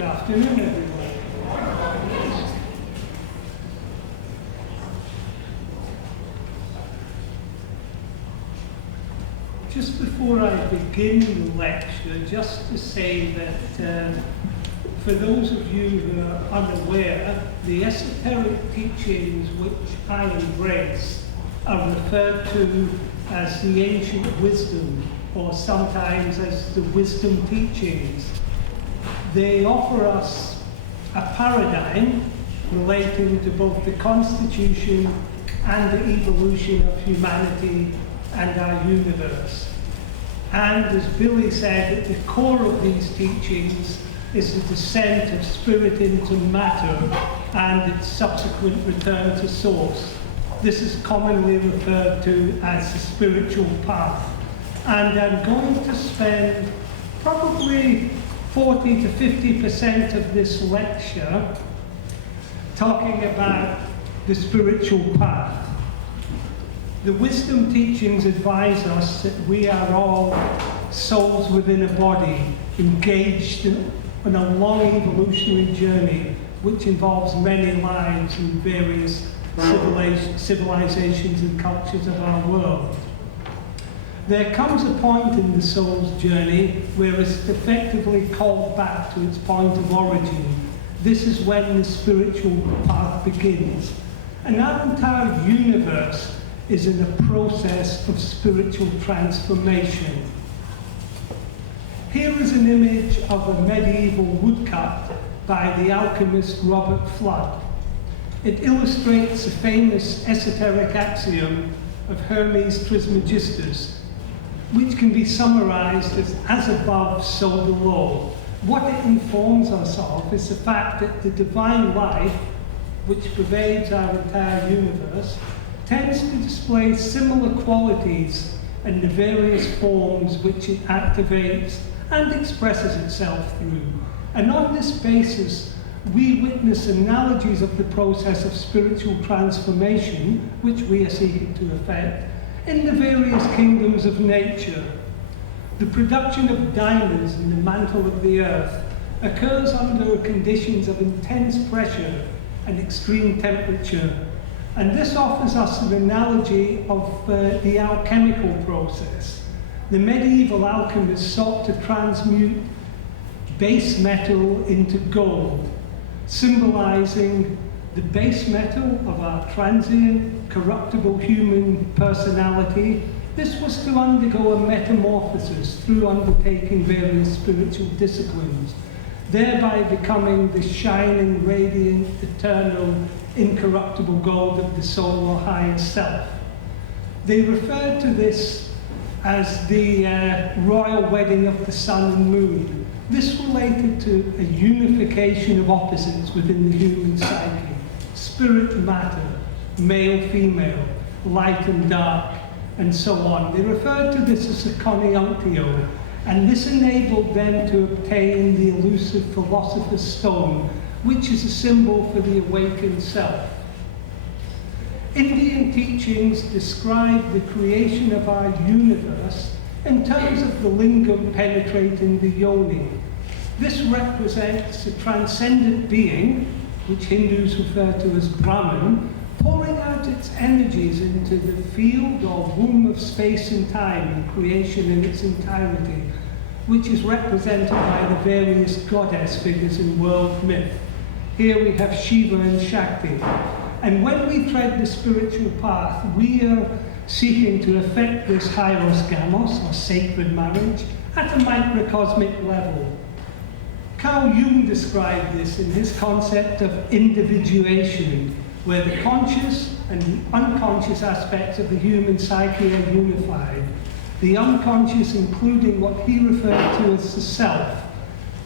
Good afternoon, everyone. Just before I begin the lecture, just to say that for those of you who are unaware, the esoteric teachings which I embrace are referred to as the ancient wisdom, or sometimes as the wisdom teachings. They offer us a paradigm relating to both the constitution and the evolution of humanity and our universe. And as Billy said, at the core of these teachings is the descent of spirit into matter and its subsequent return to source. This is commonly referred to as the spiritual path. And I'm going to spend probably 40 to 50% of this lecture talking about the spiritual path. The wisdom teachings advise us that we are all souls within a body, engaged in a long evolutionary journey which involves many lives in various civilizations and cultures of our world. There comes a point in the soul's journey where it's effectively called back to its point of origin. This is when the spiritual path begins. And our entire universe is in a process of spiritual transformation. Here is an image of a medieval woodcut by the alchemist Robert Fludd. It illustrates the famous esoteric axiom of Hermes Trismegistus, which can be summarized as above, so below. What it informs us of is the fact that the divine life, which pervades our entire universe, tends to display similar qualities in the various forms which it activates and expresses itself through. And on this basis, we witness analogies of the process of spiritual transformation, which we are seeking to effect, in the various kingdoms of nature. The production of diamonds in the mantle of the earth occurs under conditions of intense pressure and extreme temperature. And this offers us an analogy of the alchemical process. The medieval alchemists sought to transmute base metal into gold, symbolizing the base metal of our transient, corruptible human personality. This was to undergo a metamorphosis through undertaking various spiritual disciplines, thereby becoming the shining, radiant, eternal, incorruptible gold of the soul or higher self. They referred to this as the royal wedding of the sun and moon. This related to a unification of opposites within the human psyche: spirit, matter, male, female, light and dark, and so on. They referred to this as the coniunctio, and this enabled them to obtain the elusive philosopher's stone, which is a symbol for the awakened self. Indian teachings describe the creation of our universe in terms of the lingam penetrating the yoni. This represents a transcendent being, which Hindus refer to as Brahman, pouring out its energies into the field or womb of space and time and creation in its entirety, which is represented by the various goddess figures in world myth. Here we have Shiva and Shakti. And when we tread the spiritual path, we are seeking to effect this hieros gamos, or sacred marriage, at a microcosmic level. Carl Jung described this in his concept of individuation, where the conscious and the unconscious aspects of the human psyche are unified. The unconscious including what he referred to as the self,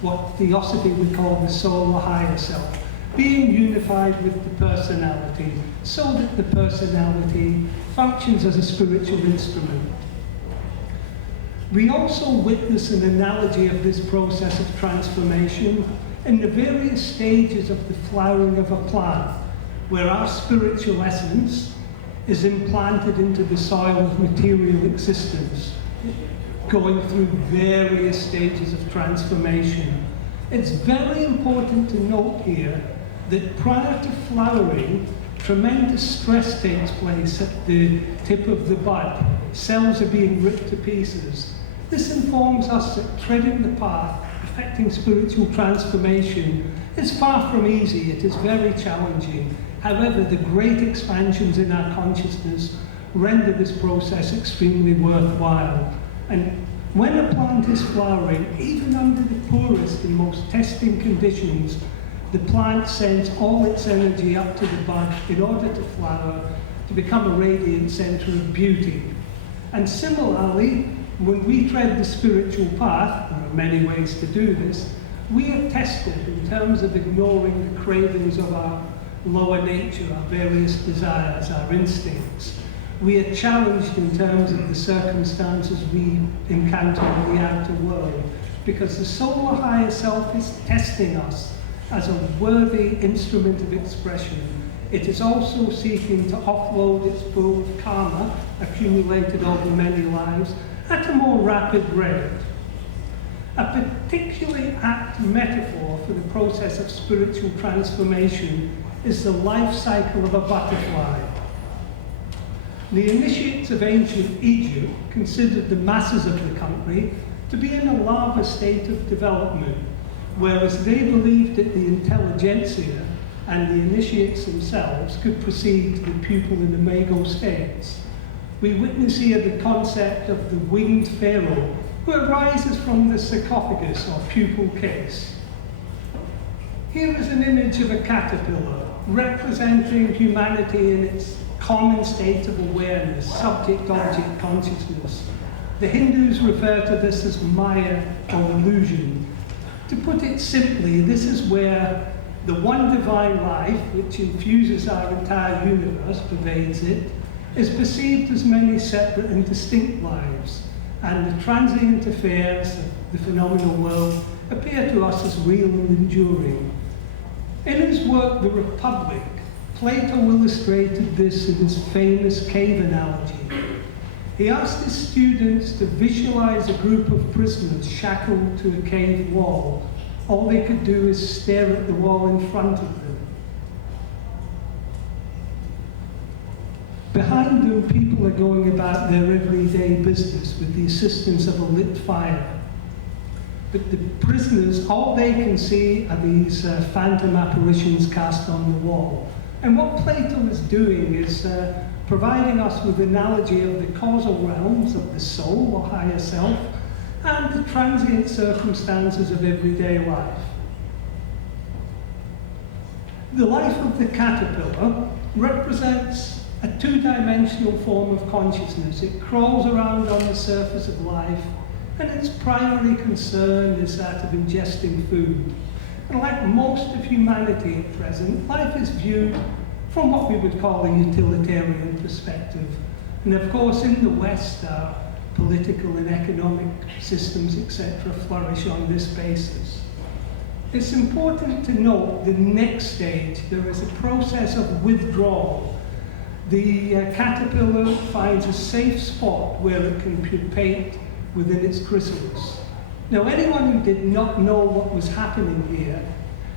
what Theosophy would call the soul or higher self, being unified with the personality, so that the personality functions as a spiritual instrument. We also witness an analogy of this process of transformation in the various stages of the flowering of a plant, where our spiritual essence is implanted into the soil of material existence, going through various stages of transformation. It's very important to note here that prior to flowering, tremendous stress takes place at the tip of the bud. Cells are being ripped to pieces. This informs us that treading the path, affecting spiritual transformation, is far from easy. It is very challenging. However, the great expansions in our consciousness render this process extremely worthwhile. And when a plant is flowering, even under the poorest and most testing conditions, the plant sends all its energy up to the bud in order to flower, to become a radiant center of beauty. And similarly, when we tread the spiritual path, there are many ways to do this, we are tested in terms of ignoring the cravings of our lower nature, our various desires, our instincts. We are challenged in terms of the circumstances we encounter in the outer world, because the solar higher self is testing us as a worthy instrument of expression. It is also seeking to offload its pool of karma accumulated over many lives at a more rapid rate. A particularly apt metaphor for the process of spiritual transformation is the life cycle of a butterfly. The initiates of ancient Egypt considered the masses of the country to be in a larva state of development, whereas they believed that the intelligentsia and the initiates themselves could proceed to the pupal and imago states. We witness here the concept of the winged pharaoh, who arises from the sarcophagus or pupal case. Here is an image of a caterpillar representing humanity in its common state of awareness, subject-object consciousness. The Hindus refer to this as Maya or illusion. To put it simply, this is where the one divine life, which infuses our entire universe, pervades it, is perceived as many separate and distinct lives, and the transient affairs of the phenomenal world appear to us as real and enduring. In his work, The Republic, Plato illustrated this in his famous cave analogy. He asked his students to visualize a group of prisoners shackled to a cave wall. All they could do is stare at the wall in front of them. Behind them, people are going about their everyday business with the assistance of a lit fire. But the prisoners, all they can see are these phantom apparitions cast on the wall. And what Plato is doing is providing us with an analogy of the causal realms of the soul or higher self and the transient circumstances of everyday life. The life of the caterpillar represents a two-dimensional form of consciousness. It crawls around on the surface of life, and its primary concern is that of ingesting food. And like most of humanity at present, life is viewed from what we would call a utilitarian perspective. And of course, in the West, our political and economic systems, etc., flourish on this basis. It's important to note the next stage, there is a process of withdrawal. The caterpillar finds a safe spot where it can pupate within its chrysalis. Now, anyone who did not know what was happening here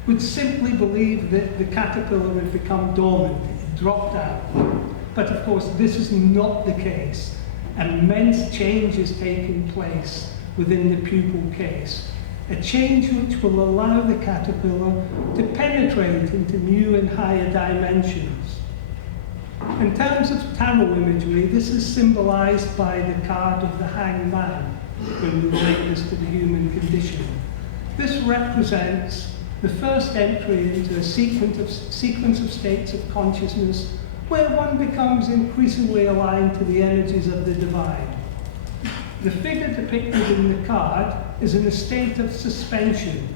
would simply believe that the caterpillar had become dormant, it dropped out. But of course, this is not the case. Immense change is taking place within the pupal case. A change which will allow the caterpillar to penetrate into new and higher dimensions. In terms of tarot imagery, this is symbolized by the card of the hanged man when we relate this to the human condition. This represents the first entry into a sequence of states of consciousness where one becomes increasingly aligned to the energies of the divine. The figure depicted in the card is in a state of suspension.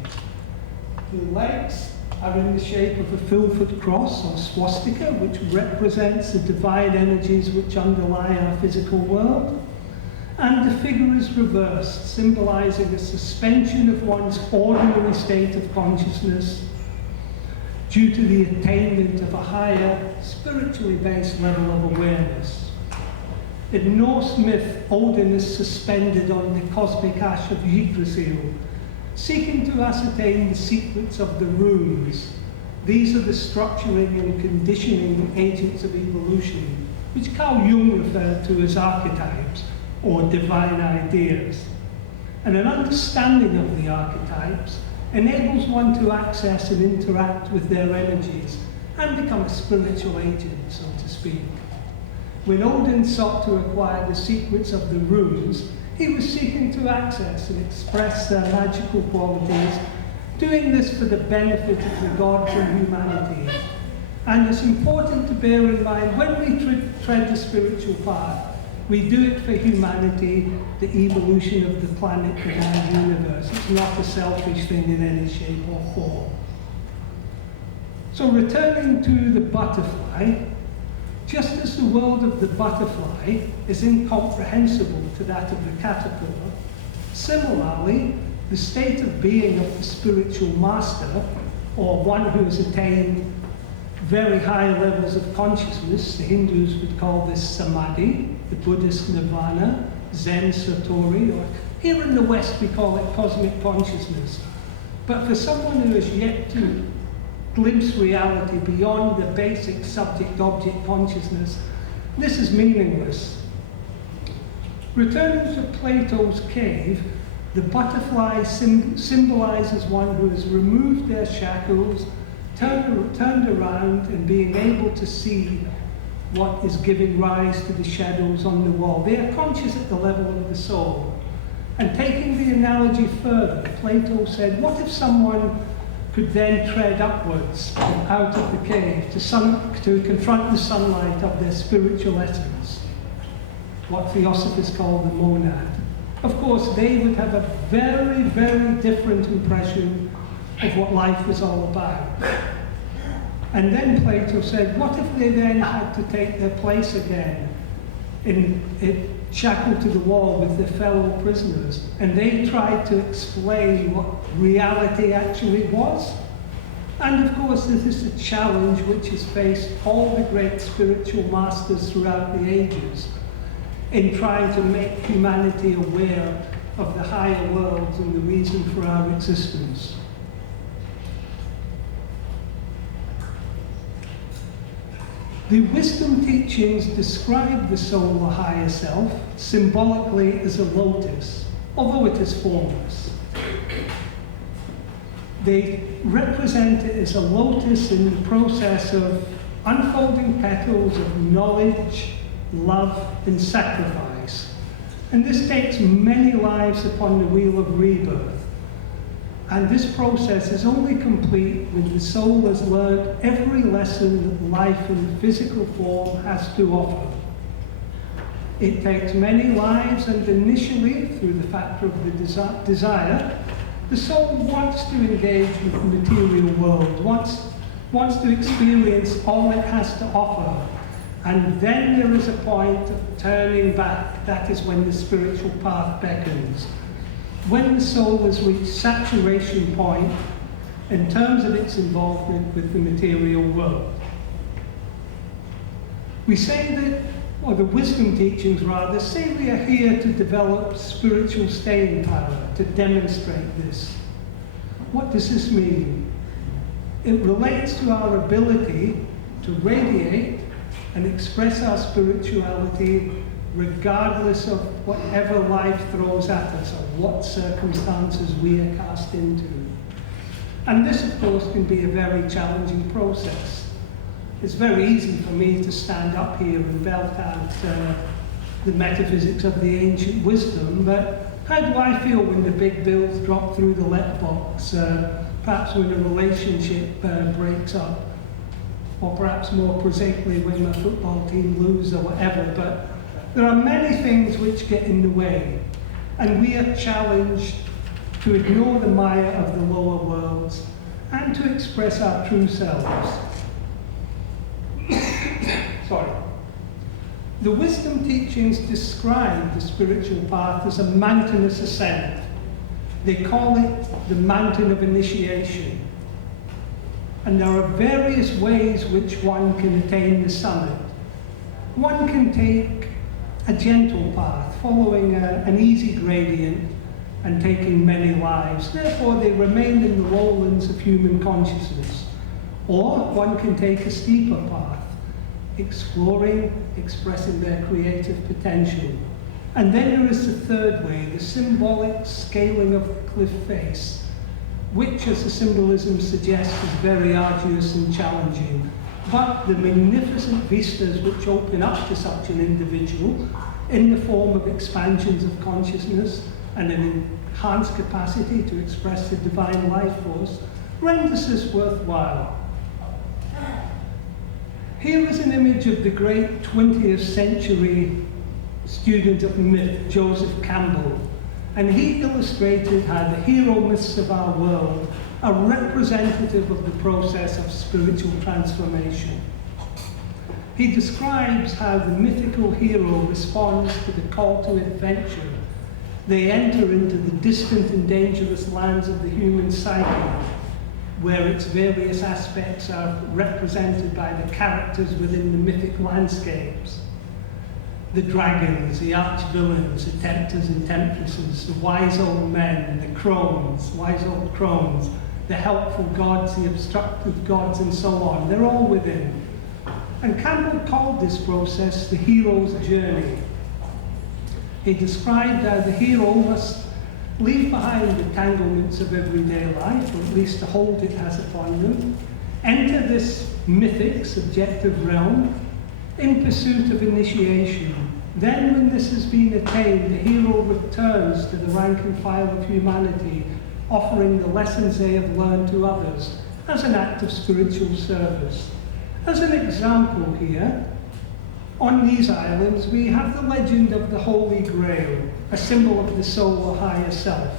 The legs are in the shape of a full-foot cross or swastika, which represents the divine energies which underlie our physical world. And the figure is reversed, symbolizing a suspension of one's ordinary state of consciousness due to the attainment of a higher, spiritually based level of awareness. In Norse myth, Odin is suspended on the cosmic ash of Yggdrasil, seeking to ascertain the secrets of the runes. These are the structuring and conditioning agents of evolution, which Carl Jung referred to as archetypes, or divine ideas. And an understanding of the archetypes enables one to access and interact with their energies and become a spiritual agent, so to speak. When Odin sought to acquire the secrets of the runes, he was seeking to access and express their magical qualities, doing this for the benefit of the gods and humanity. And it's important to bear in mind, when we tread the spiritual path, we do it for humanity, the evolution of the planet and our universe. It's not a selfish thing in any shape or form. So returning to the butterfly, just as the world of the butterfly is incomprehensible to that of the caterpillar, similarly, the state of being of the spiritual master, or one who has attained very high levels of consciousness, the Hindus would call this samadhi, the Buddhist nirvana, Zen satori, or here in the West we call it cosmic consciousness. But for someone who has yet to glimpse reality beyond the basic subject-object consciousness, this is meaningless. Returning to Plato's cave, the butterfly symbolizes one who has removed their shackles, turned around, and being able to see what is giving rise to the shadows on the wall. They are conscious at the level of the soul. And taking the analogy further, Plato said, what if someone could then tread upwards out of the cave to confront the sunlight of their spiritual essence, what theosophers call the monad? Of course, they would have a very, very different impression of what life was all about. And then Plato said, what if they then had to take their place again, shackled to the wall with their fellow prisoners, and they tried to explain what reality actually was? And of course, this is a challenge which has faced all the great spiritual masters throughout the ages in trying to make humanity aware of the higher worlds and the reason for our existence. The wisdom teachings describe the soul or higher self symbolically as a lotus, although it is formless. They represent it as a lotus in the process of unfolding petals of knowledge, love, and sacrifice. And this takes many lives upon the wheel of rebirth. And this process is only complete when the soul has learned every lesson that life in the physical form has to offer. It takes many lives, and initially, through the factor of the desire, the soul wants to engage with the material world, wants to experience all it has to offer. And then there is a point of turning back. That is when the spiritual path beckons. When the soul has reached saturation point in terms of its involvement with the material world. We say that, or the wisdom teachings rather, say we are here to develop spiritual staying power, to demonstrate this. What does this mean? It relates to our ability to radiate and express our spirituality regardless of whatever life throws at us or what circumstances we are cast into. And this, of course, can be a very challenging process. It's very easy for me to stand up here and belt out the metaphysics of the ancient wisdom, but how do I feel when the big bills drop through the letterbox, perhaps when a relationship breaks up, or perhaps more prosaically when my football team lose or whatever? But there are many things which get in the way, and we are challenged to ignore the maya of the lower worlds and to express our true selves. Sorry. The wisdom teachings describe the spiritual path as a mountainous ascent. They call it the mountain of initiation. And there are various ways which one can attain the summit. One can take a gentle path, following an easy gradient, and taking many lives. Therefore, they remain in the lowlands of human consciousness. Or one can take a steeper path, exploring, expressing their creative potential. And then there is the third way, the symbolic scaling of the cliff face, which, as the symbolism suggests, is very arduous and challenging. But the magnificent vistas which open up to such an individual in the form of expansions of consciousness and an enhanced capacity to express the divine life force renders this worthwhile. Here is an image of the great 20th century student of myth, Joseph Campbell, and he illustrated how the hero myths of our world are representative of the process of spiritual transformation. He describes how the mythical hero responds to the call to adventure. They enter into the distant and dangerous lands of the human psyche, where its various aspects are represented by the characters within the mythic landscapes. The dragons, the arch-villains, the tempters and temptresses, the wise old men, the crones, wise old crones, the helpful gods, the obstructive gods, and so on. They're all within. And Campbell called this process the hero's journey. He described how the hero must leave behind the entanglements of everyday life, or at least the hold it has upon them, enter this mythic, subjective realm in pursuit of initiation. Then, when this has been attained, the hero returns to the rank and file of humanity, offering the lessons they have learned to others as an act of spiritual service. As an example here, on these islands, we have the legend of the Holy Grail, a symbol of the soul or higher self.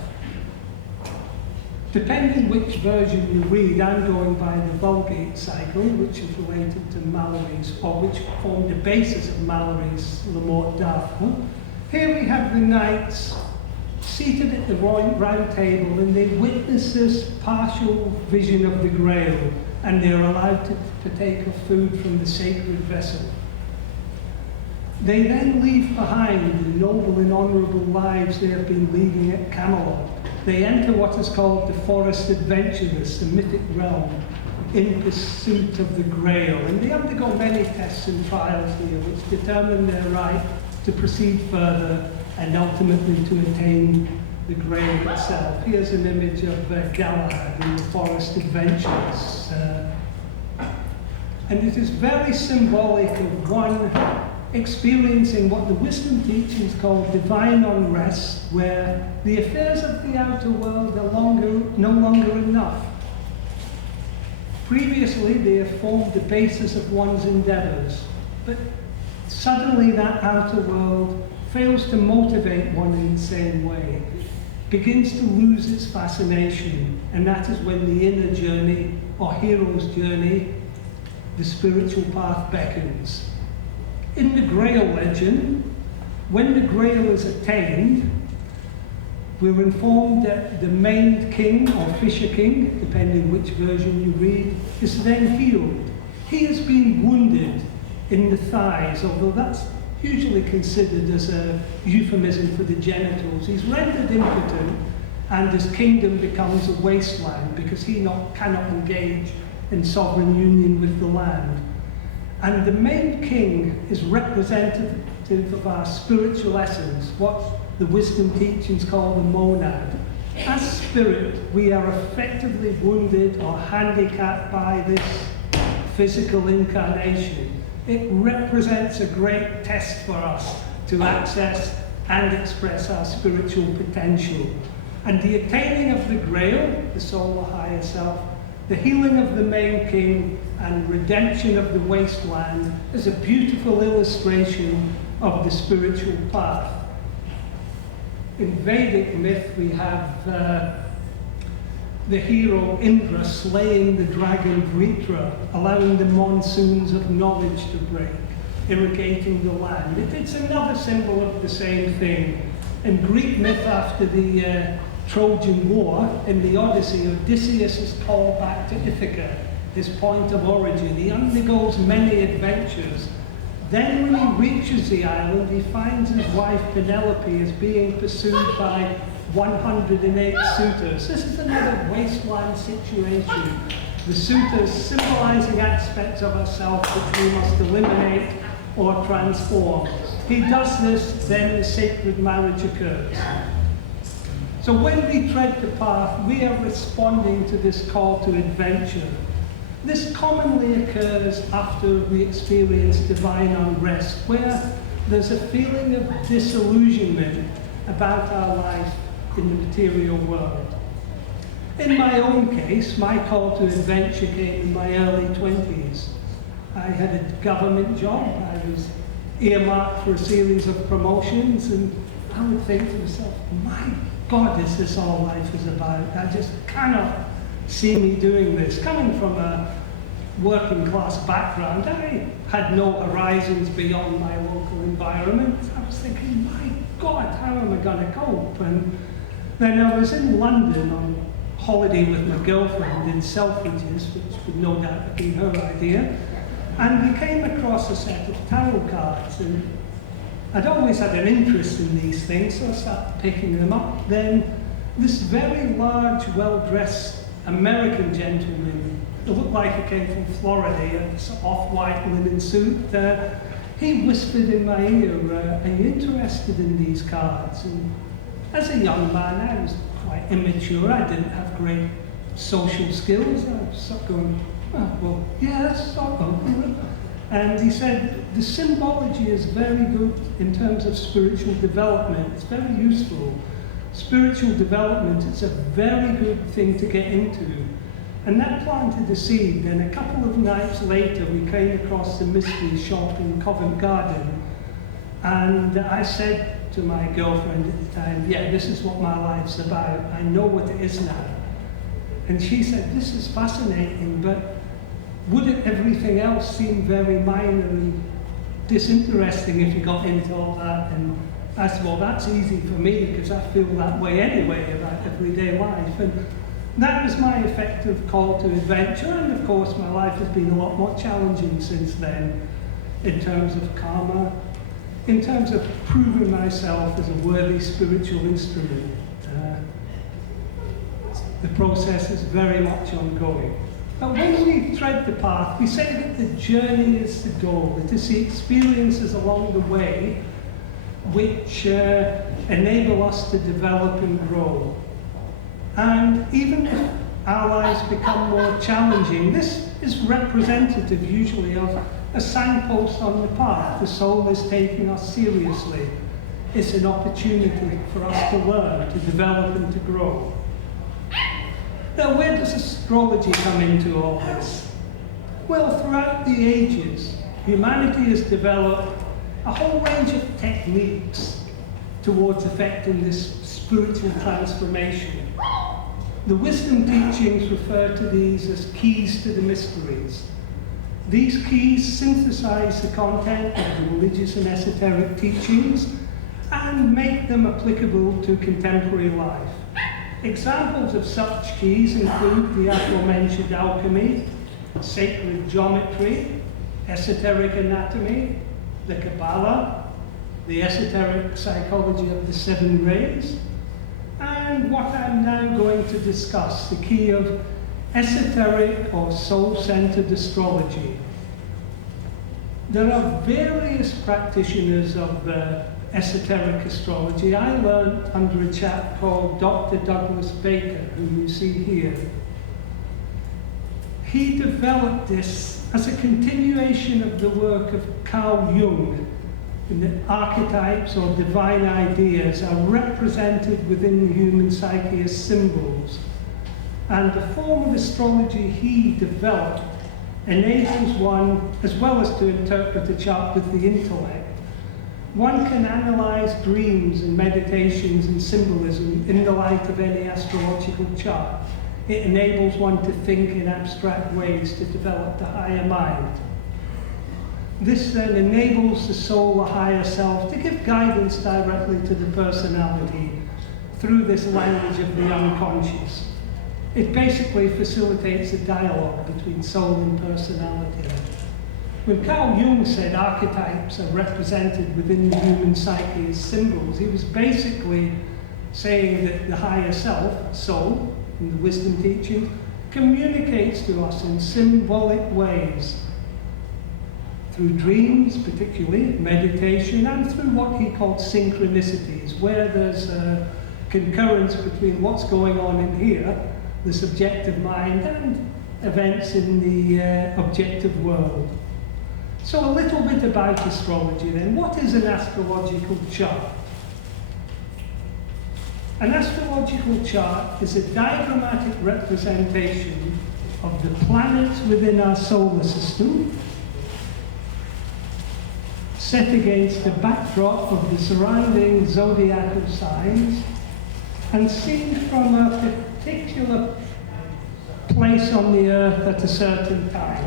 Depending which version you read, I'm going by the Vulgate cycle, which is related to Mallory's, or which formed the basis of Mallory's Le Morte d'Arthur. Here we have the knights seated at the round table, and they witness this partial vision of the Grail, and they're allowed to partake of food from the sacred vessel. They then leave behind the noble and honourable lives they have been leading at Camelot. They enter what is called the forest adventurous, the mythic realm, in pursuit of the Grail. And they undergo many tests and trials here, which determine their right to proceed further and ultimately to attain the Grail itself. Here's an image of Galahad in the forest adventures. And it is very symbolic of one experiencing what the wisdom teachings call divine unrest, where the affairs of the outer world are no longer enough. Previously, they have formed the basis of one's endeavors, but suddenly that outer world fails to motivate one in the same way, begins to lose its fascination, and that is when the inner journey, or hero's journey, the spiritual path beckons. In the Grail legend, when the Grail is attained, we're informed that the maimed king or fisher king, depending which version you read, is then healed. He has been wounded in the thighs, although that's usually considered as a euphemism for the genitals. He's rendered impotent, and his kingdom becomes a wasteland because he cannot engage in sovereign union with the land. And the maimed king is representative of our spiritual essence, what the wisdom teachings call the monad. As spirit, we are effectively wounded or handicapped by this physical incarnation. It represents a great test for us to access and express our spiritual potential. And the attaining of the Grail, the soul or higher self, the healing of the maimed king, and redemption of the wasteland is a beautiful illustration of the spiritual path. In Vedic myth, we have the hero Indra slaying the dragon Vritra, allowing the monsoons of knowledge to break, irrigating the land. It's another symbol of the same thing. In Greek myth, after the Trojan War, in the Odyssey, Odysseus is called back to Ithaca, his point of origin. He undergoes many adventures. Then when he reaches the island, he finds his wife Penelope is being pursued by 108 suitors. This is another wasteland situation. The suitors symbolizing aspects of ourselves which we must eliminate or transform. He does this, then the sacred marriage occurs. So when we tread the path, we are responding to this call to adventure. This commonly occurs after we experience divine unrest, where there's a feeling of disillusionment about our life in the material world. In my own case, my call to adventure came in my early 20s. I had a government job. I was earmarked for a series of promotions, and I would think to myself, my God, is this all life is about? I just cannot see me doing this. Coming from a working class background, I had no horizons beyond my local environment. I was thinking, my God, how am I going to cope? And then I was in London on holiday with my girlfriend in Selfridges, which would no doubt have been her idea, and we came across a set of tarot cards, and I'd always had an interest in these things, so I started picking them up. Then this very large, well-dressed American gentleman, it looked like he came from Florida, he had this off-white linen suit. He whispered in my ear, are you interested in these cards? And as a young man, I was quite immature. I didn't have great social skills. I was sort of going, oh, well, yes, sort of. And he said, the symbology is very good in terms of spiritual development. It's very useful. Spiritual development, it's a very good thing to get into. And that planted a seed. Then a couple of nights later, we came across the mystery shop in Covent Garden. And I said to my girlfriend at the time, yeah, this is what my life's about. I know what it is now. And she said, this is fascinating, but wouldn't everything else seem very minor and disinteresting if you got into all that? And I said, well, that's easy for me because I feel that way anyway about everyday life. And that was my effective call to adventure. And of course, my life has been a lot more challenging since then in terms of karma, in terms of proving myself as a worthy spiritual instrument. The process is very much ongoing. But when we tread the path, we say that the journey is the goal. It is the experiences along the way which enable us to develop and grow. And even if our lives become more challenging, this is representative usually of a signpost on the path. The soul is taking us seriously. It's an opportunity for us to learn, to develop and to grow. Now, where does astrology come into all this? Well, throughout the ages, humanity has developed a whole range of techniques towards effecting this spiritual transformation. The wisdom teachings refer to these as keys to the mysteries. These keys synthesize the content of the religious and esoteric teachings and make them applicable to contemporary life. Examples of such keys include the aforementioned alchemy, sacred geometry, esoteric anatomy, the Kabbalah, the esoteric psychology of the seven rays, and what I'm now going to discuss, the key of esoteric or soul-centered astrology. There are various practitioners of esoteric astrology. I learned under a chap called Dr. Douglas Baker, whom you see here. He developed this as a continuation of the work of Carl Jung, in that archetypes or divine ideas are represented within the human psyche as symbols. And the form of astrology he developed enables one, as well as to interpret a chart with the intellect, one can analyze dreams and meditations and symbolism in the light of any astrological chart. It enables one to think in abstract ways to develop the higher mind. This then enables the soul, the higher self, to give guidance directly to the personality through this language of the unconscious. It basically facilitates a dialogue between soul and personality. When Carl Jung said archetypes are represented within the human psyche as symbols, he was basically saying that the higher self, soul, in the wisdom teaching, communicates to us in symbolic ways, through dreams particularly, meditation, and through what he called synchronicities, where there's a concurrence between what's going on in here, the subjective mind, and events in the objective world. So a little bit about astrology then. What is an astrological chart? An astrological chart is a diagrammatic representation of the planets within our solar system, set against the backdrop of the surrounding zodiacal signs, and seen from a particular place on the earth at a certain time.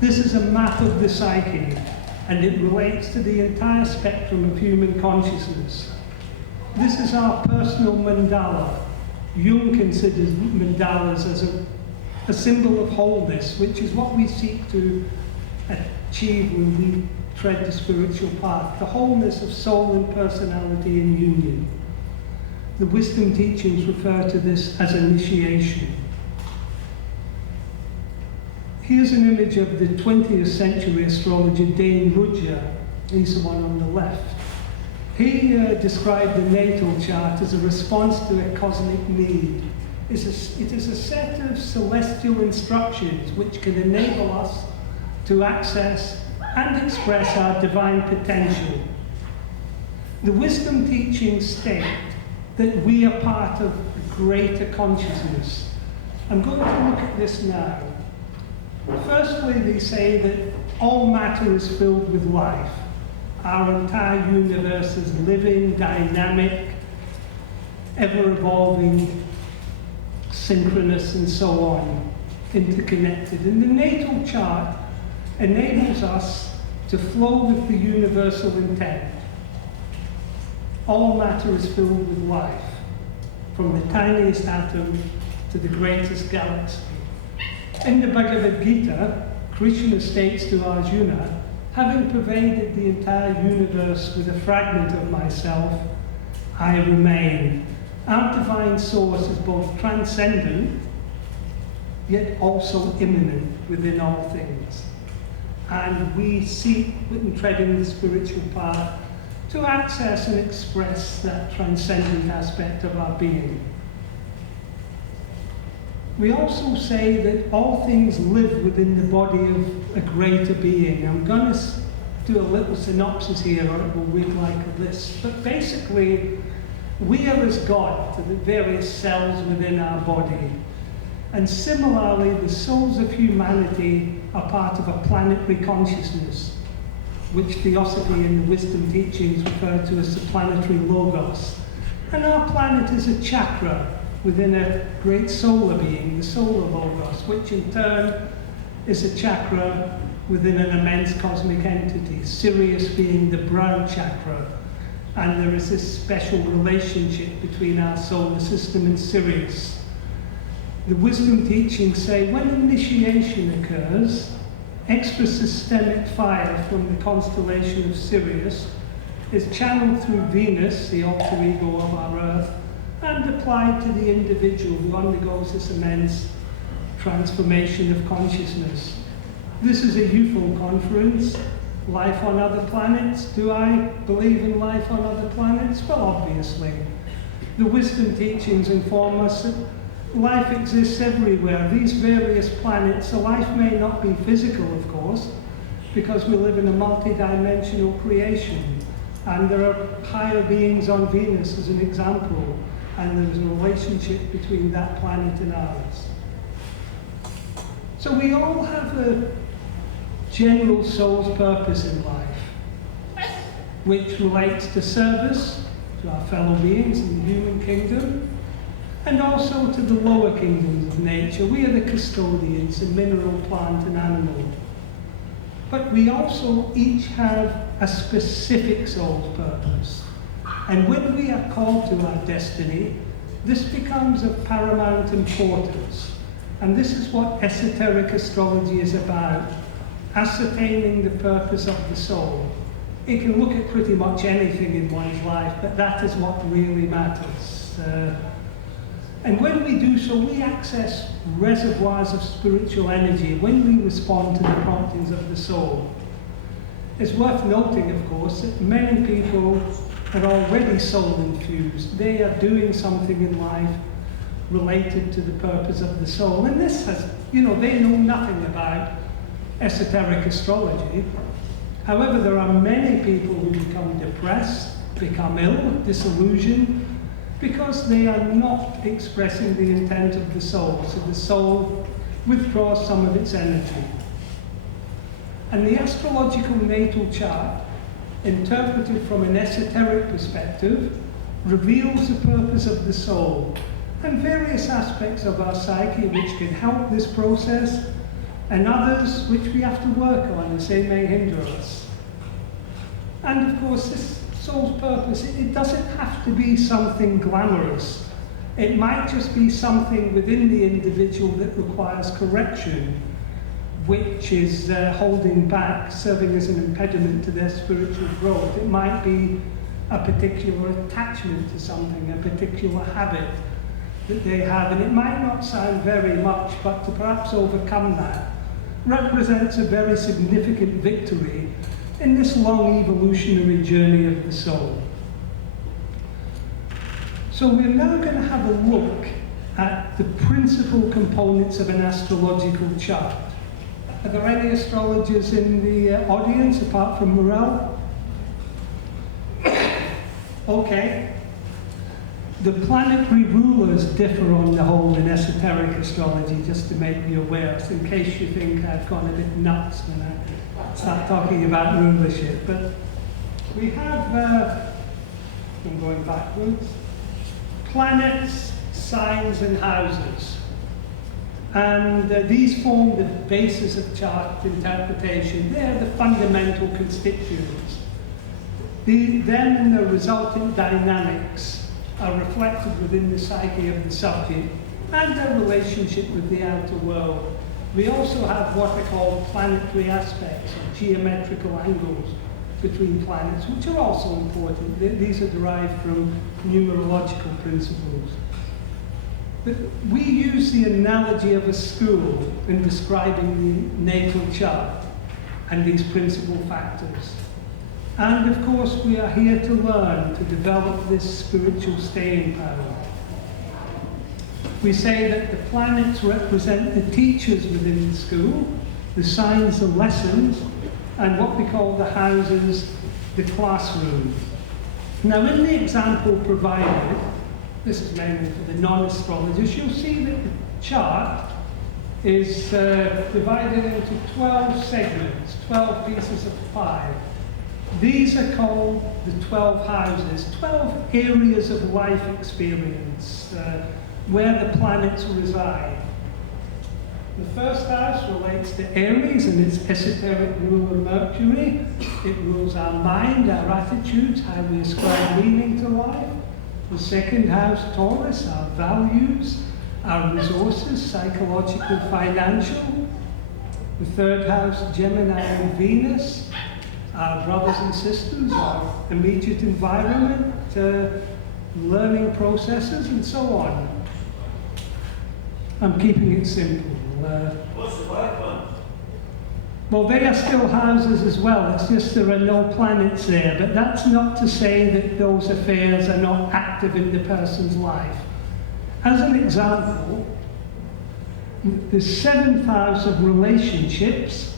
This is a map of the psyche, and it relates to the entire spectrum of human consciousness. This is our personal mandala. Jung considers mandalas as a symbol of wholeness, which is what we seek to achieve when we tread the spiritual path, the wholeness of soul and personality in union. The wisdom teachings refer to this as initiation. Here's an image of the 20th century astrologer Dane Rudger. He's the one on the left. He described the natal chart as a response to a cosmic need. It is a set of celestial instructions which can enable us to access and express our divine potential. The wisdom teachings state that we are part of a greater consciousness. I'm going to look at this now. Firstly, they say that all matter is filled with life. Our entire universe is living, dynamic, ever-evolving, synchronous, and so on, interconnected. And the natal chart enables us to flow with the universal intent. All matter is filled with life, from the tiniest atom to the greatest galaxy. In the Bhagavad Gita, Krishna states to Arjuna, having pervaded the entire universe with a fragment of myself, I remain. Our divine source is both transcendent, yet also immanent within all things. And we seek, in treading the spiritual path, to access and express that transcendent aspect of our being. We also say that all things live within the body of a greater being. I'm going to do a little synopsis here, or it will read like this. But basically, we are as God to the various cells within our body. And similarly, the souls of humanity are part of a planetary consciousness, which Theosophy and the wisdom teachings refer to as the planetary logos. And our planet is a chakra within a great solar being, the solar logos, which in turn is a chakra within an immense cosmic entity, Sirius being the brown chakra. And there is this special relationship between our solar system and Sirius. The wisdom teachings say when initiation occurs, extrasystemic fire from the constellation of Sirius is channeled through Venus, the alter ego of our Earth, and applied to the individual who undergoes this immense transformation of consciousness. This is a UFO conference. Life on other planets. Do I believe in life on other planets? Well, obviously. The wisdom teachings inform us that life exists everywhere, these various planets. So life may not be physical, of course, because we live in a multi-dimensional creation. And there are higher beings on Venus, as an example. And there's a relationship between that planet and ours. So we all have a general soul's purpose in life, which relates to service to our fellow beings in the human kingdom, and also to the lower kingdoms of nature. We are the custodians in mineral, plant, and animal. But we also each have a specific soul's purpose. And when we are called to our destiny, this becomes of paramount importance. And this is what esoteric astrology is about, ascertaining the purpose of the soul. It can look at pretty much anything in one's life, but that is what really matters. And when we do so, we access reservoirs of spiritual energy when we respond to the promptings of the soul. It's worth noting, of course, that many people are already soul-infused. They are doing something in life related to the purpose of the soul. And this has, they know nothing about esoteric astrology. However, there are many people who become depressed, become ill, disillusioned, because they are not expressing the intent of the soul. So the soul withdraws some of its energy. And the astrological natal chart, interpreted from an esoteric perspective, reveals the purpose of the soul and various aspects of our psyche which can help this process, and others which we have to work on as they may hinder us. And of course, this soul's purpose, it doesn't have to be something glamorous. It might just be something within the individual that requires correction, which is holding back, serving as an impediment to their spiritual growth. It might be a particular attachment to something, a particular habit that they have, and it might not sound very much, but to perhaps overcome that represents a very significant victory in this long evolutionary journey of the soul. So we're now going to have a look at the principal components of an astrological chart. Are there any astrologers in the audience apart from Morel? Okay. The planetary rulers differ on the whole in esoteric astrology, just to make you aware, so in case you think I've gone a bit nuts when I start talking about rulership. But we have, I'm going backwards, planets, signs and houses. And these form the basis of chart interpretation. They're the fundamental constituents. Them and the resultant dynamics are reflected within the psyche of the subject and their relationship with the outer world. We also have what are called planetary aspects, or geometrical angles between planets, which are also important. These are derived from numerological principles. But we use the analogy of a school in describing the natal chart and these principal factors. And of course, we are here to learn, to develop this spiritual staying power. We say that the planets represent the teachers within the school, the signs the lessons, and what we call the houses, the classroom. Now, in the example provided, this is mainly for the non-astrologers, you'll see that the chart is divided into 12 segments, 12 pieces of 5. These are called the 12 houses, 12 areas of life experience where the planets reside. The first house relates to Aries and its esoteric ruler Mercury. It rules our mind, our attitudes, how we ascribe meaning to life. The second house, Taurus, our values, our resources, psychological, financial. The third house, Gemini and Venus, our brothers and sisters, our immediate environment, learning processes, and so on. I'm keeping it simple. What's the black one? Well, they are still houses as well. It's just there are no planets there. But that's not to say that those affairs are not active in the person's life. As an example, the 7th house of relationships,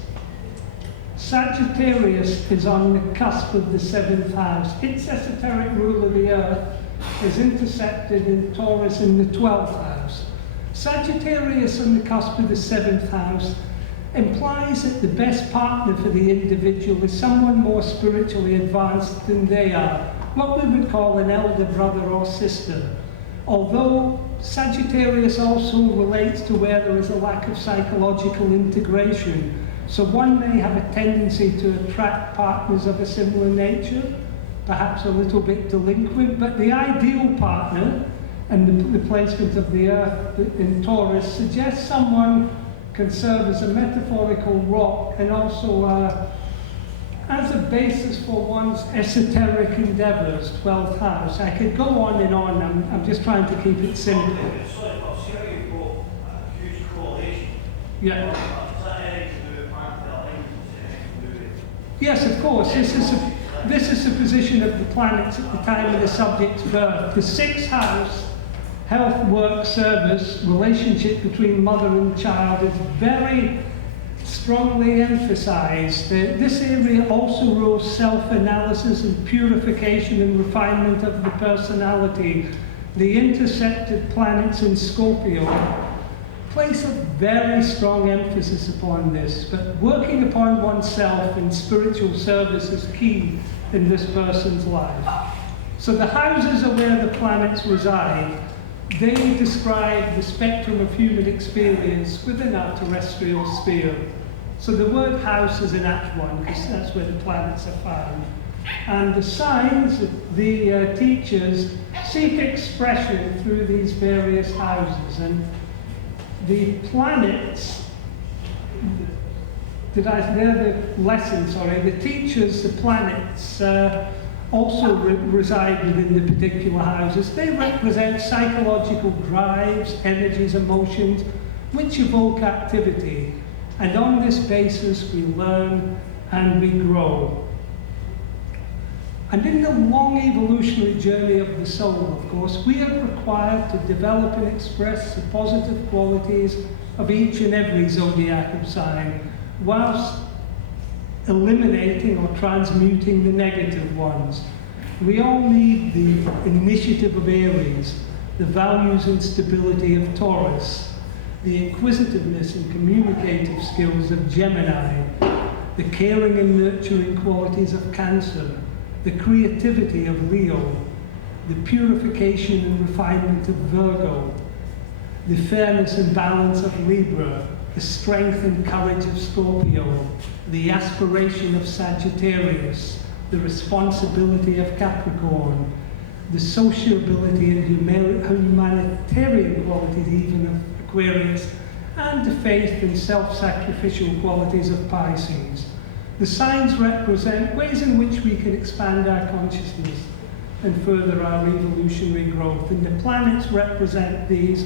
Sagittarius is on the cusp of the 7th house. Its esoteric rule of the earth is intercepted in Taurus in the 12th house. Sagittarius on the cusp of the 7th house implies that the best partner for the individual is someone more spiritually advanced than they are, what we would call an elder brother or sister. Although Sagittarius also relates to where there is a lack of psychological integration. So one may have a tendency to attract partners of a similar nature, perhaps a little bit delinquent, but the ideal partner and the placement of the earth in Taurus suggests someone can serve as a metaphorical rock and also as a basis for one's esoteric endeavors, 12th house. I could go on and on. I'm just trying to keep it simple. Sorry, I'll share you've got a huge correlation. Yeah. Is that anything to do with planetary alignments? Anything to do with... Yes, of course. This is the position of the planets at the time of the subject's birth. The 6th house, health, work, service, relationship between mother and child, is very strongly emphasized. This area also rules self-analysis and purification and refinement of the personality. The intersected planets in Scorpio place a very strong emphasis upon this, but working upon oneself in spiritual service is key in this person's life. So the houses are where the planets reside. They describe the spectrum of human experience within our terrestrial sphere. So the word house is an apt one, because that's where the planets are found. And the signs, the teachers seek expression through these various houses. And the planets, they're the lessons, the teachers, the planets, also reside within the particular houses. They represent psychological drives, energies, emotions, which evoke activity. And on this basis, we learn and we grow. And in the long evolutionary journey of the soul, of course, we are required to develop and express the positive qualities of each and every zodiacal sign, whilst eliminating or transmuting the negative ones. We all need the initiative of Aries, the values and stability of Taurus, the inquisitiveness and communicative skills of Gemini, the caring and nurturing qualities of Cancer, the creativity of Leo, the purification and refinement of Virgo, the fairness and balance of Libra, the strength and courage of Scorpio, the aspiration of Sagittarius, the responsibility of Capricorn, the sociability and humanitarian qualities even of Aquarius, and the faith and self-sacrificial qualities of Pisces. The signs represent ways in which we can expand our consciousness and further our evolutionary growth. And the planets represent these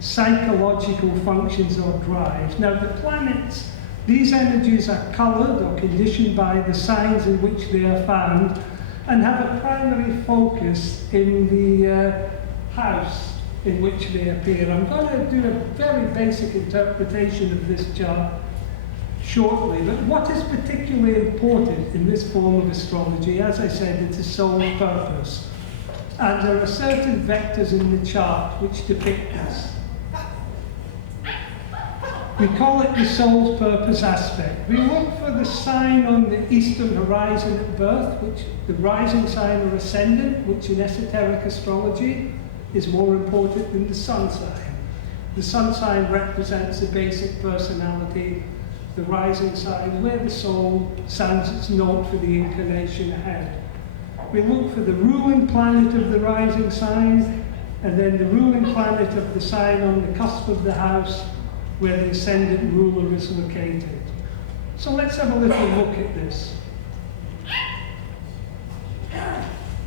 psychological functions or drives. Now the planets, these energies are colored or conditioned by the signs in which they are found and have a primary focus in the house in which they appear. I'm going to do a very basic interpretation of this chart shortly, but what is particularly important in this form of astrology, as I said, it's a soul purpose. And there are certain vectors in the chart which depict this. We call it the soul's purpose aspect. We look for the sign on the eastern horizon at birth, which the rising sign or ascendant, which in esoteric astrology is more important than the sun sign. The sun sign represents the basic personality, the rising sign, where the soul sounds its note for the inclination ahead. We look for the ruling planet of the rising sign, and then the ruling planet of the sign on the cusp of the house, where the ascendant ruler is located. So let's have a little look at this.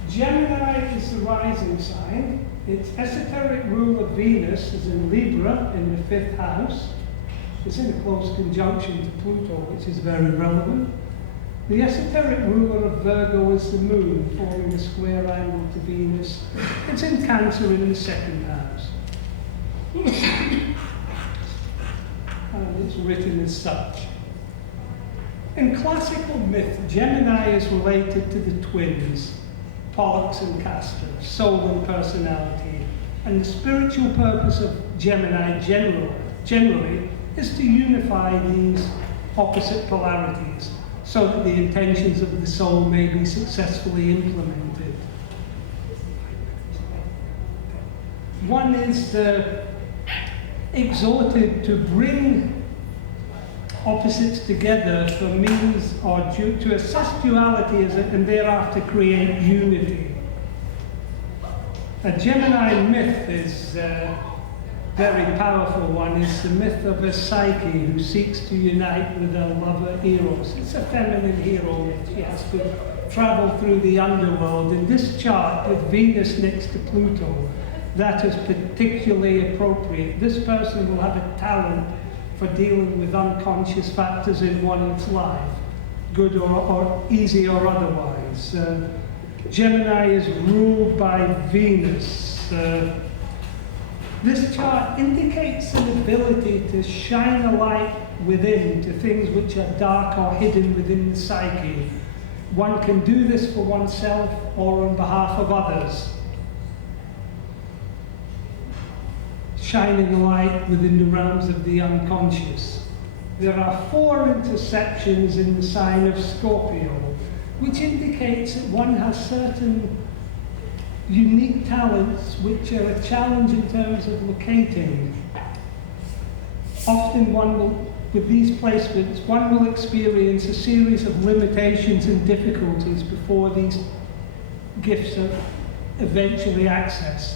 Gemini is the rising sign. Its esoteric ruler Venus is in Libra in the 5th house. It's in a close conjunction to Pluto, which is very relevant. The esoteric ruler of Virgo is the moon, forming a square angle to Venus. It's in Cancer in the 2nd house. And it's written as such. In classical myth, Gemini is related to the twins, Pollux and Castor, soul and personality. And the spiritual purpose of Gemini generally is to unify these opposite polarities so that the intentions of the soul may be successfully implemented. One is exhorted to bring opposites together for means or to assess duality and thereafter create unity. A Gemini myth is very powerful one is the myth of a Psyche who seeks to unite with her lover Eros. It's a feminine hero. She has to travel through the underworld. In this chart, with Venus next to Pluto, that is particularly appropriate. This person will have a talent for dealing with unconscious factors in one's life, good or easy or otherwise. Gemini is ruled by Venus. This chart indicates an ability to shine a light within to things which are dark or hidden within the psyche. One can do this for oneself or on behalf of others. Shining a light within the realms of the unconscious. There are 4 intersections in the sign of Scorpio, which indicates that one has certain unique talents which are a challenge in terms of locating. Often with these placements, one will experience a series of limitations and difficulties before these gifts are eventually accessed.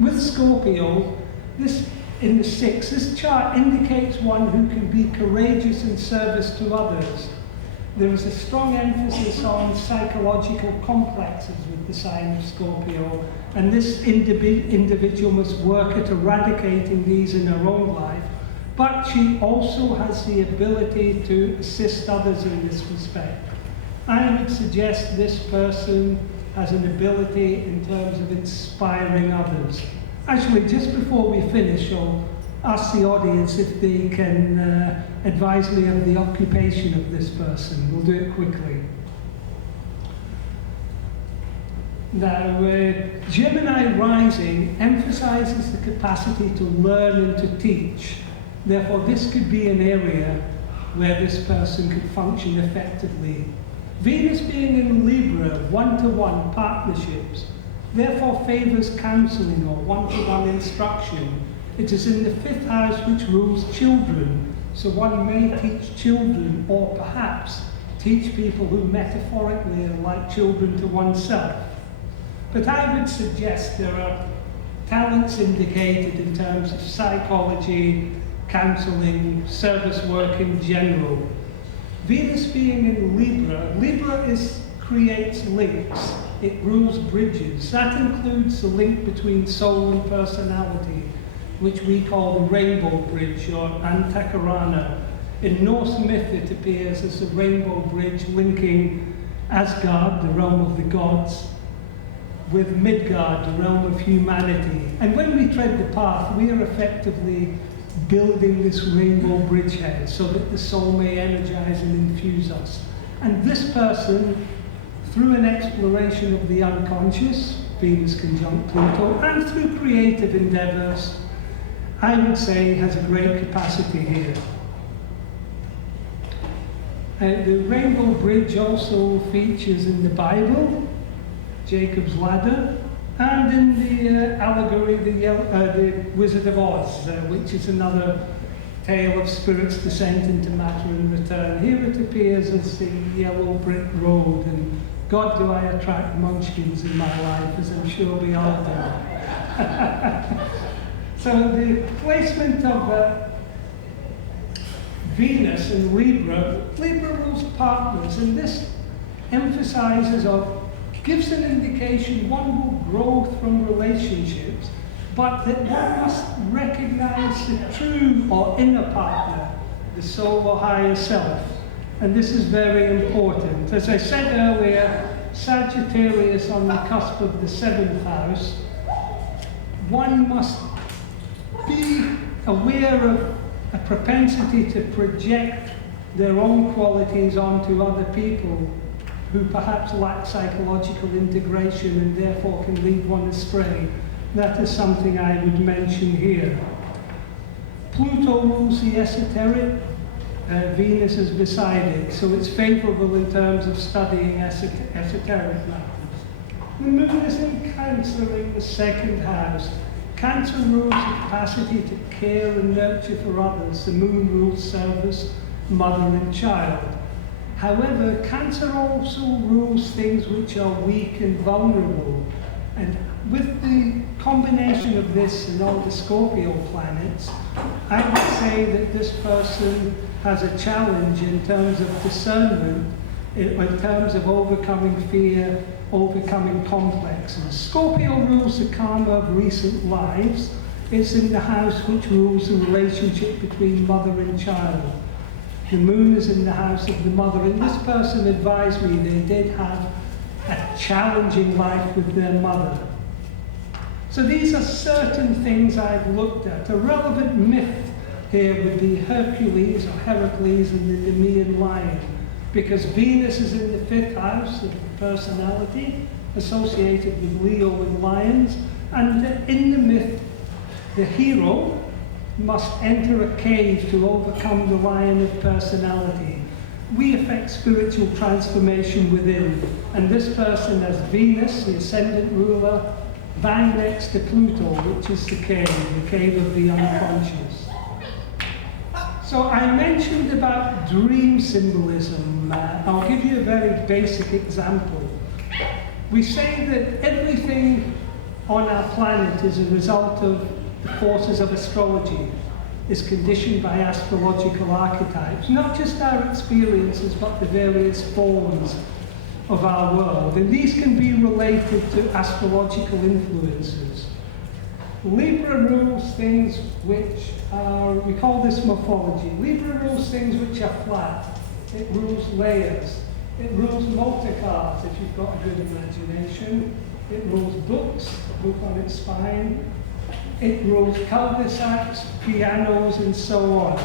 With Scorpio, this in the 6, this chart indicates one who can be courageous in service to others. There is a strong emphasis on psychological complexes with the sign of Scorpio, and this individual must work at eradicating these in her own life, but she also has the ability to assist others in this respect. I would suggest this person has an ability in terms of inspiring others. Actually, just before we finish, I'll ask the audience if they can advise me of the occupation of this person. We'll do it quickly. Now, Gemini rising emphasizes the capacity to learn and to teach. Therefore, this could be an area where this person could function effectively. Venus being in Libra, one-to-one partnerships, therefore favors counseling or one-to-one instruction. It is in the 5th house which rules children, so one may teach children or perhaps teach people who metaphorically are like children to oneself. But I would suggest there are talents indicated in terms of psychology, counseling, service work in general. Venus being in Libra, creates links. It rules bridges. That includes the link between soul and personality, which we call the rainbow bridge or Antakarana. In Norse myth, it appears as a rainbow bridge linking Asgard, the realm of the gods, with Midgard, the realm of humanity. And when we tread the path, we are effectively building this rainbow bridgehead so that the soul may energize and infuse us. And this person, through an exploration of the unconscious, Venus conjunct Pluto, and through creative endeavors, I would say has a great capacity here. The rainbow bridge also features in the Bible, Jacob's ladder, and in the allegory, the Wizard of Oz, which is another tale of spirits' descent into matter and return. Here it appears as the yellow brick road, and God, do I attract munchkins in my life, as I'm sure we all do. So the placement of Venus in Libra rules partners, and this emphasizes or gives an indication one will grow from relationships, but that one must recognize the true or inner partner, the soul or higher self. And this is very important. As I said earlier, Sagittarius on the cusp of the 7th house, one must be aware of a propensity to project their own qualities onto other people who perhaps lack psychological integration and therefore can lead one astray. That is something I would mention here. Pluto rules the esoteric. Venus is beside it, so it's favorable in terms of studying esoteric matters. The moon is in Cancer in the 2nd house. Cancer rules the capacity to care and nurture for others. The moon rules service, mother and child. However, Cancer also rules things which are weak and vulnerable. And with the combination of this and all the Scorpio planets, I would say that this person has a challenge in terms of discernment, in terms of overcoming fear, overcoming complexes. Scorpio rules the karma of recent lives. It's in the house which rules the relationship between mother and child. The moon is in the house of the mother, and this person advised me they did have a challenging life with their mother. So these are certain things I've looked at. A relevant myth here would be Hercules or Heracles and the Nemean lion, because Venus is in the 5th house of personality, associated with Leo and lions, and in the myth, the hero must enter a cave to overcome the lion of personality. We affect spiritual transformation within, and this person has Venus, the ascendant ruler, bang next to Pluto, which is the cave of the unconscious. So I mentioned about dream symbolism. I'll give you a very basic example. We say that everything on our planet is a result of the forces of astrology, is conditioned by astrological archetypes, not just our experiences, but the various forms of our world. And these can be related to astrological influences. Libra rules things which are, we call this morphology. Libra rules things which are flat. It rules layers. It rules motor cars, if you've got a good imagination. It rules books, a book on its spine. It rules cul-de-sacs, pianos, and so on.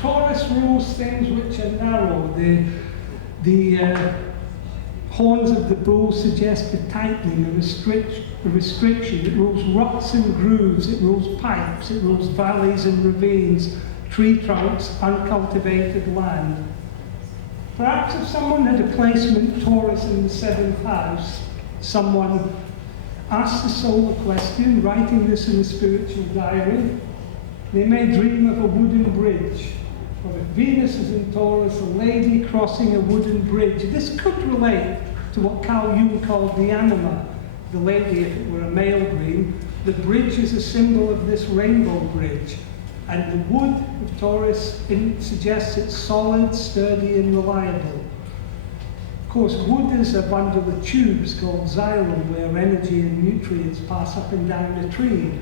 Taurus rules things which are narrow. The horns of the bull suggest a tightening, a restriction. It rules ruts and grooves. It rules pipes. It rules valleys and ravines, tree trunks, uncultivated land. Perhaps if someone had a placement Taurus in the 7th house, someone asked the soul a question, writing this in a spiritual diary, they may dream of a wooden bridge. Or if Venus is in Taurus, a lady crossing a wooden bridge. This could relate to what Carl Jung called the anima, the lady if it were a male dream. The bridge is a symbol of this rainbow bridge. And the wood of Taurus suggests it's solid, sturdy, and reliable. Of course, wood is a bundle of tubes called xylem, where energy and nutrients pass up and down the tree,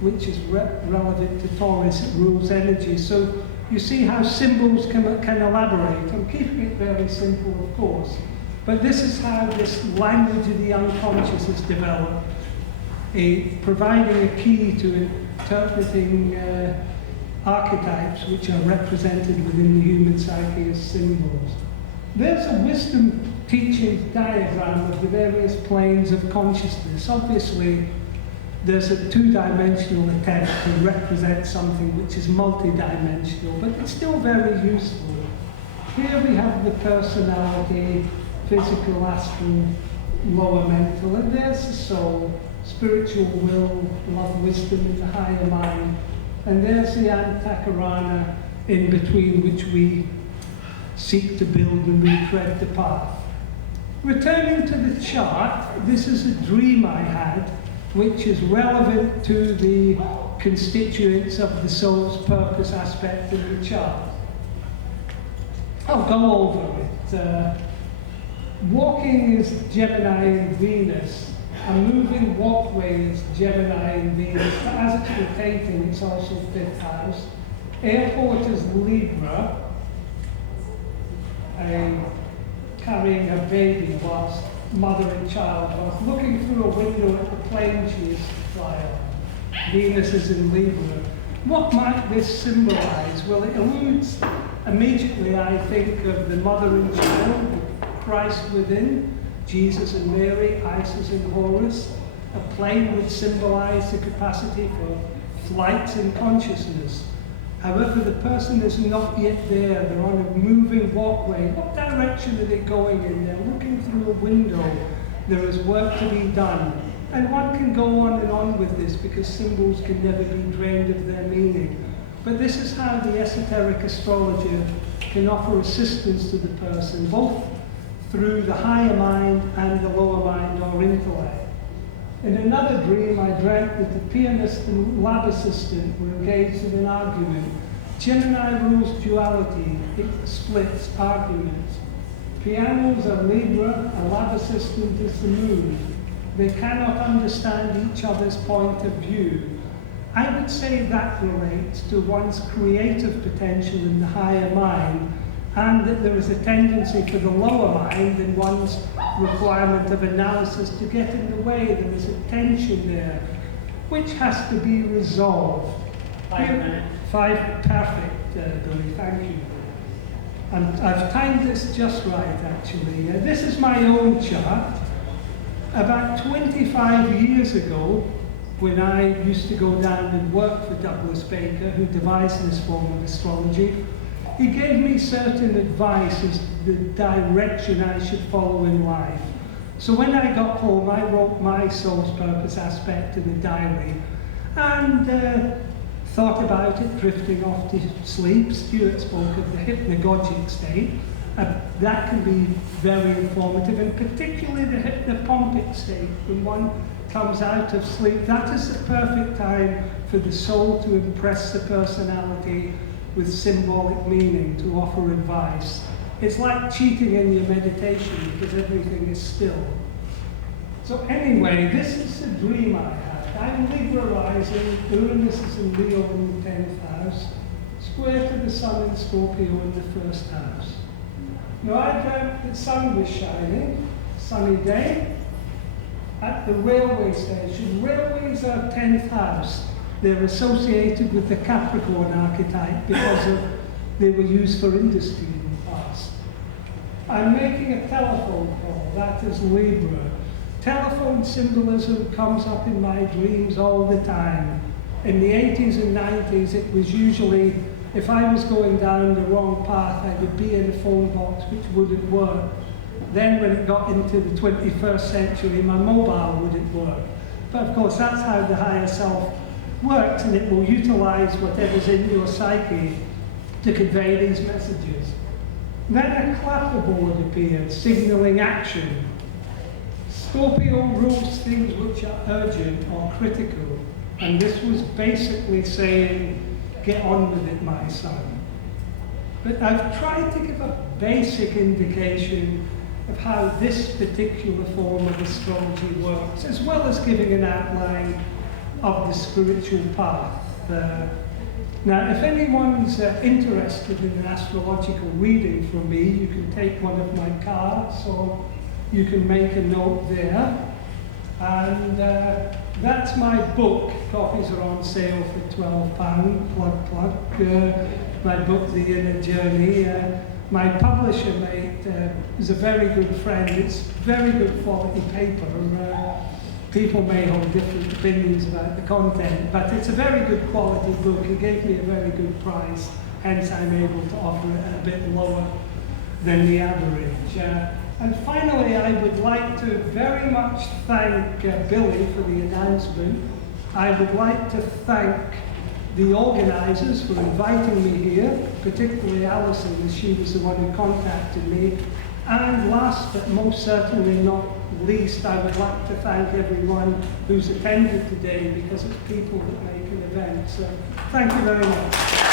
which is relevant to Taurus. It rules energy. So you see how symbols can elaborate. I'm keeping it very simple, of course. But this is how this language of the unconscious is developed, providing a key to interpreting archetypes which are represented within the human psyche as symbols. There's a wisdom teaching diagram of the various planes of consciousness. Obviously, there's a two-dimensional attempt to represent something which is multi-dimensional, but it's still very useful. Here we have the personality, physical, astral, lower mental, and there's the soul, spiritual will, love, wisdom in the higher mind, and there's the Antakarana in between, which we seek to build and we tread the path. Returning to the chart, this is a dream I had, which is relevant to the constituents of the soul's purpose aspect in the chart. I'll go over it. Walking is Gemini and Venus. A moving walkway is Gemini and Venus, but as it's rotating, it's also 5th house. Airport is Libra. Carrying a baby whilst mother and child, whilst looking through a window at the plane she is to fly on. Venus is in Libra. What might this symbolize? Well, it alludes immediately, I think, of the mother and child, Christ within, Jesus and Mary, Isis and Horus. A plane would symbolize the capacity for flight in consciousness. However, the person is not yet there. They're on a moving walkway. What direction are they going in? They're looking through a window. There is work to be done. And one can go on and on with this because symbols can never be drained of their meaning. But this is how the esoteric astrologer can offer assistance to the person, both through the higher mind and the lower mind or intellect. In another dream, I dreamt that the pianist and lab assistant were engaged in an argument. Gemini rules duality, it splits arguments. Pianos are Libra, a lab assistant is the moon. They cannot understand each other's point of view. I would say that relates to one's creative potential in the higher mind, and that there is a tendency for the lower mind in one's requirement of analysis to get in the way. There is a tension there, which has to be resolved. 5 minutes. 5, perfect, Billy, thank you. And I've timed this just right, actually. This is my own chart. About 25 years ago, when I used to go down and work for Douglas Baker, who devised this form of astrology, he gave me certain advice as to the direction I should follow in life. So when I got home, I wrote my soul's purpose aspect in a diary and thought about it, drifting off to sleep. Stuart spoke of the hypnagogic state. That can be very informative, and particularly the hypnopompic state, when one comes out of sleep. That is the perfect time for the soul to impress the personality with symbolic meaning, to offer advice. It's like cheating in your meditation because everything is still. So anyway, this is the dream I had. I'm Libra rising, Uranus is in Leo in the 10th house, square to the Sun in Scorpio in the 1st house. Now I dreamt the sun was shining, sunny day, at the railway station. Railways are 10th house. They're associated with the Capricorn archetype because they were used for industry in the past. I'm making a telephone call, that is Libra. Telephone symbolism comes up in my dreams all the time. In the 80s and 90s, it was usually, if I was going down the wrong path, I would be in a phone box which wouldn't work. Then when it got into the 21st century, my mobile wouldn't work. But of course, that's how the higher self works, and it will utilize whatever's in your psyche to convey these messages. Then a clapperboard appeared, signaling action. Scorpio rules things which are urgent or critical, and this was basically saying, get on with it, my son. But I've tried to give a basic indication of how this particular form of astrology works, as well as giving an outline of the spiritual path. Now, if anyone's interested in an astrological reading from me, you can take one of my cards, or you can make a note there. And that's my book. Copies are on sale for £12, plug. My book, The Inner Journey. My publisher mate is a very good friend. It's very good quality paper. People may hold different opinions about the content, but it's a very good quality book. He gave me a very good price, hence I'm able to offer it at a bit lower than the average. And finally, I would like to very much thank Billy for the announcement. I would like to thank the organisers for inviting me here, particularly Alison, as she was the one who contacted me. And last but most certainly not least, I would like to thank everyone who's attended today, because it's people that make an event. So thank you very much.